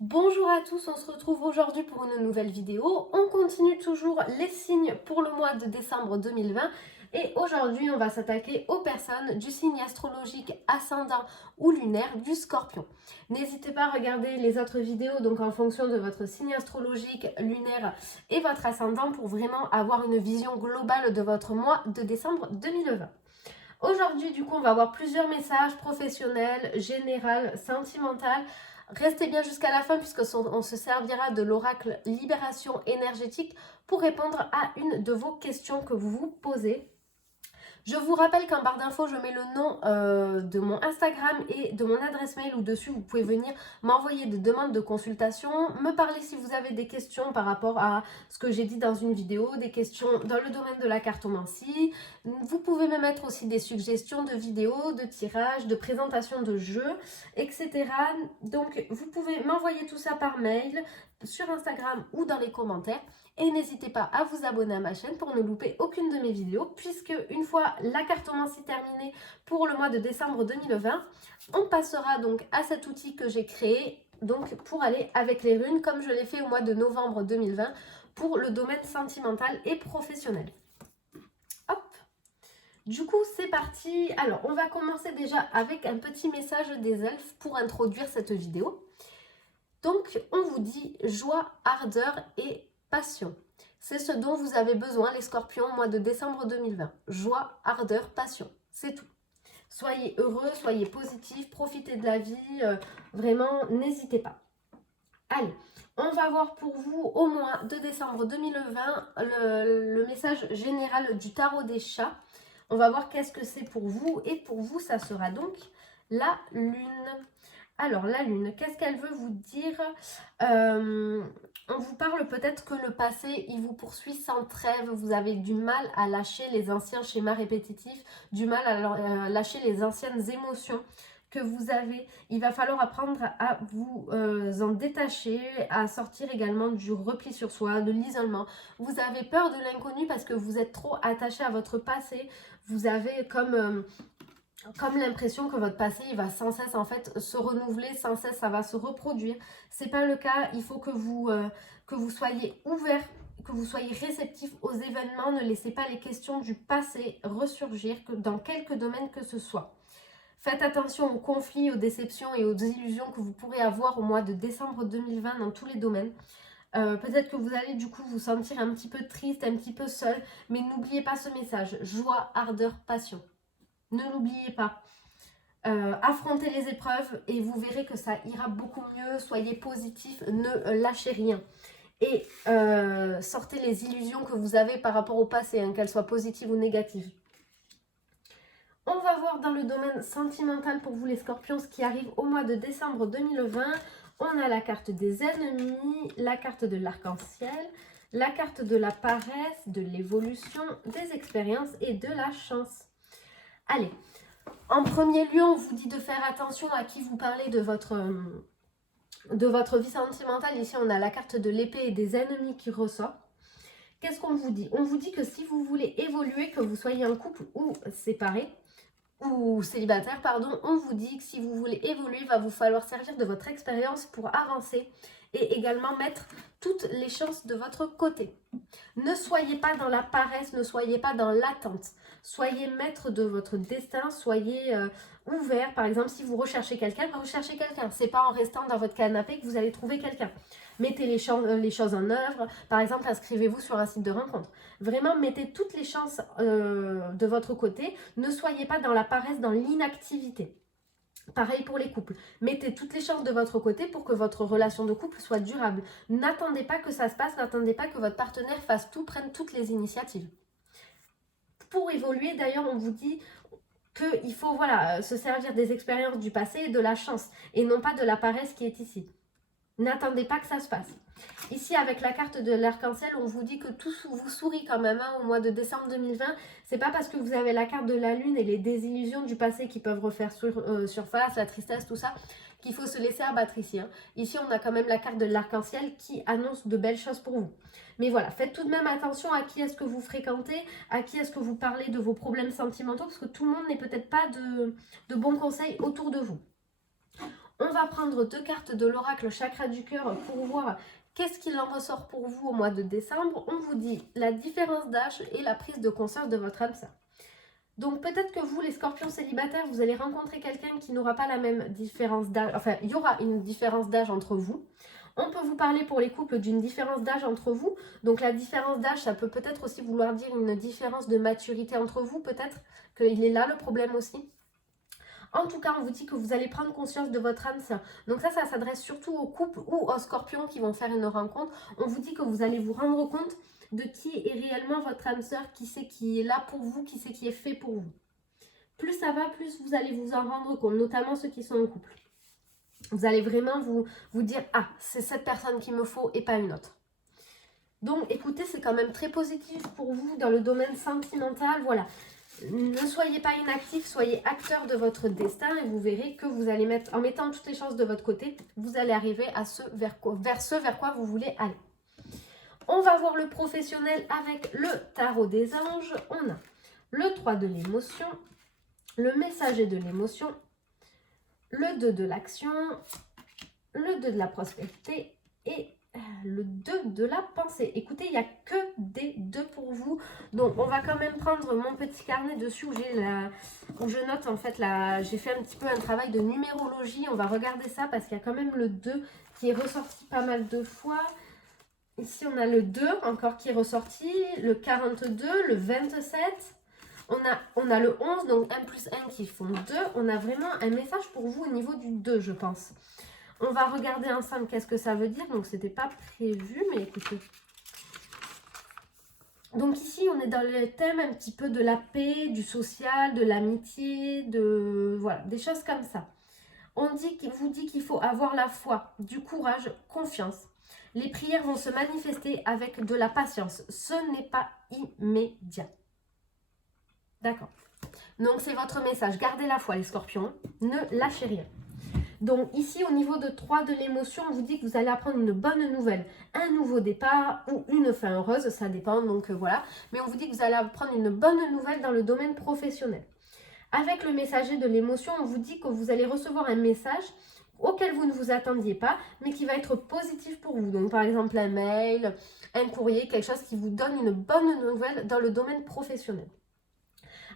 Bonjour à tous, on se retrouve aujourd'hui pour une nouvelle vidéo. On continue toujours les signes pour le mois de décembre 2020 et aujourd'hui on va s'attaquer aux personnes du signe astrologique ascendant ou lunaire du Scorpion. N'hésitez pas à regarder les autres vidéos donc en fonction de votre signe astrologique lunaire et votre ascendant pour vraiment avoir une vision globale de votre mois de décembre 2020. Aujourd'hui, du coup, on va avoir plusieurs messages professionnels, général, sentimental. Restez bien jusqu'à la fin puisqu'on se servira de l'oracle Libération énergétique pour répondre à une de vos questions que vous vous posez. Je vous rappelle qu'en barre d'infos, je mets le nom de mon Instagram et de mon adresse mail où dessus vous pouvez venir m'envoyer des demandes de consultation, me parler si vous avez des questions par rapport à ce que j'ai dit dans une vidéo, des questions dans le domaine de la cartomancie. Vous pouvez me mettre aussi des suggestions de vidéos, de tirages, de présentations de jeux, etc. Donc vous pouvez m'envoyer tout ça par mail, sur Instagram ou dans les commentaires. Et n'hésitez pas à vous abonner à ma chaîne pour ne louper aucune de mes vidéos, puisque une fois la cartomancie terminée pour le mois de décembre 2020, on passera donc à cet outil que j'ai créé donc pour aller avec les runes, comme je l'ai fait au mois de novembre 2020 pour le domaine sentimental et professionnel. Hop. Du coup, c'est parti. Alors, on va commencer déjà avec un petit message des elfes pour introduire cette vidéo. Donc, on vous dit joie, ardeur et passion. C'est ce dont vous avez besoin, les scorpions, au mois de décembre 2020. Joie, ardeur, passion. C'est tout. Soyez heureux, soyez positifs, profitez de la vie. Vraiment, n'hésitez pas. Allez, on va voir pour vous, au mois de décembre 2020, le message général du tarot des chats. On va voir qu'est-ce que c'est pour vous. Et pour vous, ça sera donc la lune. Alors, la lune, qu'est-ce qu'elle veut vous dire? On vous parle peut-être que le passé, il vous poursuit sans trêve. Vous avez du mal à lâcher les anciens schémas répétitifs, du mal à lâcher les anciennes émotions que vous avez. Il va falloir apprendre à vous en détacher, à sortir également du repli sur soi, de l'isolement. Vous avez peur de l'inconnu parce que vous êtes trop attaché à votre passé. Vous avez comme l'impression que votre passé il va sans cesse en fait se renouveler, sans cesse ça va se reproduire. C'est pas le cas, il faut que vous soyez ouvert, que vous soyez réceptif aux événements, ne laissez pas les questions du passé ressurgir dans quelque domaine que ce soit. Faites attention aux conflits, aux déceptions et aux illusions que vous pourrez avoir au mois de décembre 2020 dans tous les domaines. Peut-être que vous allez du coup vous sentir un petit peu triste, un petit peu seul, mais n'oubliez pas ce message, joie, ardeur, passion. Ne l'oubliez pas. Affrontez les épreuves et vous verrez que ça ira beaucoup mieux. Soyez positif, ne lâchez rien. Et sortez les illusions que vous avez par rapport au passé, hein, qu'elles soient positives ou négatives. On va voir dans le domaine sentimental pour vous les scorpions ce qui arrive au mois de décembre 2020. On a la carte des ennemis, la carte de l'arc-en-ciel, la carte de la paresse, de l'évolution, des expériences et de la chance. Allez, en premier lieu, on vous dit de faire attention à qui vous parlez de votre vie sentimentale. Ici, on a la carte de l'épée et des ennemis qui ressort. Qu'est-ce qu'on vous dit? On vous dit que si vous voulez évoluer, que vous soyez en couple ou séparé, ou célibataire, pardon, on vous dit que si vous voulez évoluer, il va vous falloir servir de votre expérience pour avancer et également mettre toutes les chances de votre côté. Ne soyez pas dans la paresse, ne soyez pas dans l'attente. Soyez maître de votre destin, soyez ouvert. Par exemple, si vous recherchez quelqu'un, recherchez quelqu'un. C'est pas en restant dans votre canapé que vous allez trouver quelqu'un. Mettez les choses en œuvre. Par exemple, inscrivez-vous sur un site de rencontre. Vraiment, mettez toutes les chances de votre côté. Ne soyez pas dans la paresse, dans l'inactivité. Pareil pour les couples. Mettez toutes les chances de votre côté pour que votre relation de couple soit durable. N'attendez pas que ça se passe, n'attendez pas que votre partenaire fasse tout, prenne toutes les initiatives. Pour évoluer, d'ailleurs, on vous dit qu'il faut se servir des expériences du passé et de la chance, et non pas de la paresse qui est ici. N'attendez pas que ça se passe. Ici, avec la carte de l'arc-en-ciel, on vous dit que tout vous sourit quand même au mois de décembre 2020. C'est pas parce que vous avez la carte de la lune et les désillusions du passé qui peuvent refaire surface, la tristesse, tout ça, qu'il faut se laisser abattre ici. Hein. Ici, on a quand même la carte de l'arc-en-ciel qui annonce de belles choses pour vous. Mais voilà, faites tout de même attention à qui est-ce que vous fréquentez, à qui est-ce que vous parlez de vos problèmes sentimentaux, parce que tout le monde n'est peut-être pas de bons conseils autour de vous. On va prendre 2 cartes de l'oracle chakra du cœur pour voir qu'est-ce qu'il en ressort pour vous au mois de décembre. On vous dit la différence d'âge et la prise de conscience de votre âme sœur. Donc peut-être que vous, les scorpions célibataires, vous allez rencontrer quelqu'un qui n'aura pas la même différence d'âge. Enfin, il y aura une différence d'âge entre vous. On peut vous parler pour les couples d'une différence d'âge entre vous. Donc la différence d'âge, ça peut peut-être aussi vouloir dire une différence de maturité entre vous. Peut-être qu'il est là le problème aussi. En tout cas, on vous dit que vous allez prendre conscience de votre âme sœur. Donc ça s'adresse surtout aux couples ou aux scorpions qui vont faire une rencontre. On vous dit que vous allez vous rendre compte de qui est réellement votre âme sœur, qui c'est qui est là pour vous, qui c'est qui est fait pour vous. Plus ça va, plus vous allez vous en rendre compte, notamment ceux qui sont en couple. Vous allez vraiment vous dire « Ah, c'est cette personne qu'il me faut et pas une autre ». Donc écoutez, c'est quand même très positif pour vous dans le domaine sentimental. Voilà, ne soyez pas inactif, soyez acteur de votre destin et vous verrez que vous allez mettre, en mettant toutes les chances de votre côté, vous allez arriver à vers ce vers quoi vous voulez aller. On va voir le professionnel avec le tarot des anges. On a le 3 de l'émotion, le messager de l'émotion, le 2 de l'action, le 2 de la prospérité et le 2 de la pensée. Écoutez, il n'y a que des 2 pour vous. Donc, on va quand même prendre mon petit carnet dessus où je note en fait, j'ai fait un petit peu un travail de numérologie. On va regarder ça parce qu'il y a quand même le 2 qui est ressorti pas mal de fois. Ici, on a le 2 encore qui est ressorti, le 42, le 27. On a le 11, donc 1 plus 1 qui font 2. On a vraiment un message pour vous au niveau du 2, je pense. On va regarder ensemble qu'est-ce que ça veut dire. Donc, c'était pas prévu, mais écoutez. Donc ici, on est dans le thème un petit peu de la paix, du social, de l'amitié, voilà, des choses comme ça. On vous dit qu'il faut avoir la foi, du courage, confiance. Les prières vont se manifester avec de la patience. Ce n'est pas immédiat. D'accord. Donc, c'est votre message. Gardez la foi, les scorpions. Ne lâchez rien. Donc, ici, au niveau de 3 de l'émotion, on vous dit que vous allez apprendre une bonne nouvelle. Un nouveau départ ou une fin heureuse, ça dépend. Donc, voilà. Mais on vous dit que vous allez apprendre une bonne nouvelle dans le domaine professionnel. Avec le messager de l'émotion, on vous dit que vous allez recevoir un message auquel vous ne vous attendiez pas, mais qui va être positif pour vous. Donc, par exemple, un mail, un courrier, quelque chose qui vous donne une bonne nouvelle dans le domaine professionnel.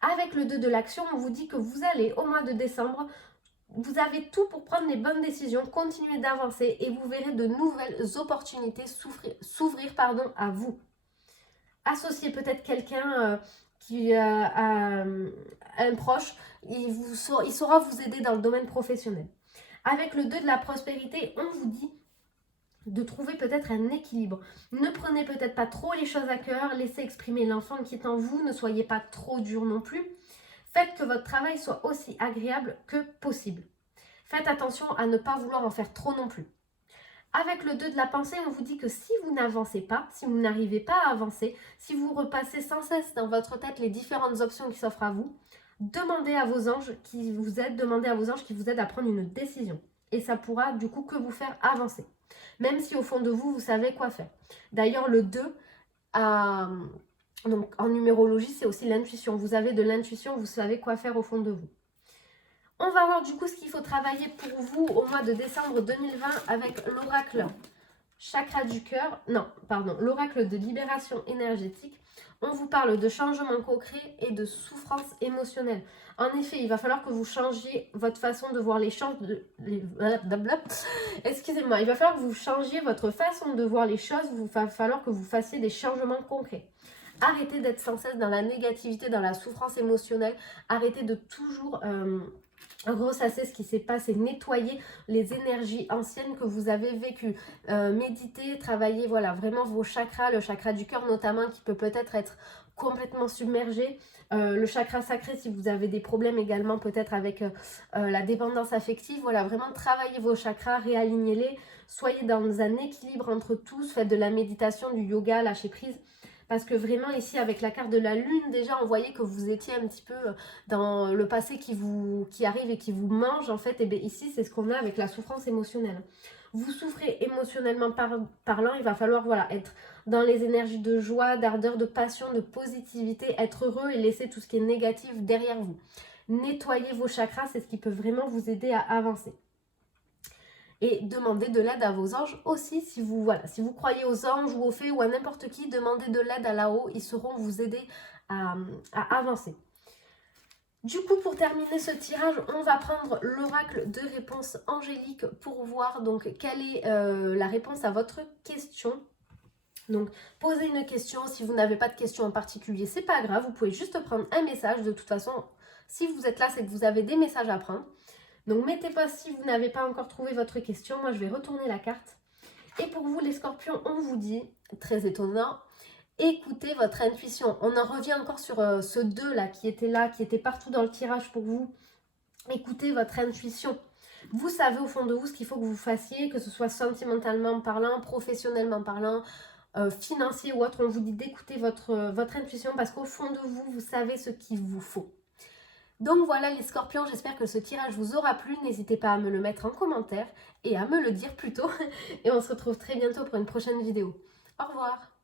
Avec le 2 de l'action, on vous dit que vous allez, au mois de décembre, vous avez tout pour prendre les bonnes décisions, continuer d'avancer et vous verrez de nouvelles opportunités s'ouvrir à vous. Associez peut-être quelqu'un qui a un proche, il saura vous aider dans le domaine professionnel. Avec le 2 de la prospérité, on vous dit de trouver peut-être un équilibre. Ne prenez peut-être pas trop les choses à cœur, laissez exprimer l'enfant qui est en vous, ne soyez pas trop dur non plus. Faites que votre travail soit aussi agréable que possible. Faites attention à ne pas vouloir en faire trop non plus. Avec le 2 de la pensée, on vous dit que si vous n'avancez pas, si vous n'arrivez pas à avancer, si vous repassez sans cesse dans votre tête les différentes options qui s'offrent à vous, demandez à vos anges qui vous aident à prendre une décision. Et ça pourra du coup que vous faire avancer. Même si au fond de vous, vous savez quoi faire. D'ailleurs, le 2, donc en numérologie, c'est aussi l'intuition. Vous avez de l'intuition, vous savez quoi faire au fond de vous. On va voir du coup ce qu'il faut travailler pour vous au mois de décembre 2020 avec l'oracle chakra du cœur. Non, pardon, l'oracle de libération énergétique. On vous parle de changement concret et de souffrance émotionnelle. En effet, il va falloir que vous changiez votre façon de voir les choses. Excusez-moi, il va falloir que vous changiez votre façon de voir les choses. Il va falloir que vous fassiez des changements concrets. Arrêtez d'être sans cesse dans la négativité, dans la souffrance émotionnelle. Arrêtez de toujours ressasser ce qui s'est passé, nettoyer les énergies anciennes que vous avez vécues, méditer, travailler voilà, vraiment vos chakras, le chakra du cœur notamment qui peut peut-être être complètement submergé, le chakra sacré si vous avez des problèmes également peut-être avec la dépendance affective, voilà, vraiment travaillez vos chakras, réalignez-les, soyez dans un équilibre entre tous, faites de la méditation, du yoga, lâchez prise. Parce que vraiment ici avec la carte de la lune déjà on voyait que vous étiez un petit peu dans le passé qui arrive et qui vous mange en fait. Et bien ici c'est ce qu'on a avec la souffrance émotionnelle. Vous souffrez émotionnellement parlant, il va falloir voilà, être dans les énergies de joie, d'ardeur, de passion, de positivité, être heureux et laisser tout ce qui est négatif derrière vous. Nettoyer vos chakras, c'est ce qui peut vraiment vous aider à avancer. Et demandez de l'aide à vos anges aussi si vous, voilà, si vous croyez aux anges ou aux fées ou à n'importe qui, demandez de l'aide à là-haut, ils sauront vous aider à avancer. Du coup, pour terminer ce tirage, on va prendre l'oracle de réponse angélique pour voir donc quelle est la réponse à votre question. Donc, posez une question. Si vous n'avez pas de question en particulier, c'est pas grave. Vous pouvez juste prendre un message. De toute façon, si vous êtes là, c'est que vous avez des messages à prendre. Donc, mettez pas si vous n'avez pas encore trouvé votre question. Moi, je vais retourner la carte. Et pour vous, les scorpions, on vous dit, très étonnant, écoutez votre intuition. On en revient encore sur ce 2 là, qui était partout dans le tirage pour vous. Écoutez votre intuition. Vous savez au fond de vous ce qu'il faut que vous fassiez, que ce soit sentimentalement parlant, professionnellement parlant, financier ou autre. On vous dit d'écouter votre intuition parce qu'au fond de vous, vous savez ce qu'il vous faut. Donc voilà les scorpions, j'espère que ce tirage vous aura plu. N'hésitez pas à me le mettre en commentaire et à me le dire plutôt. Et on se retrouve très bientôt pour une prochaine vidéo. Au revoir.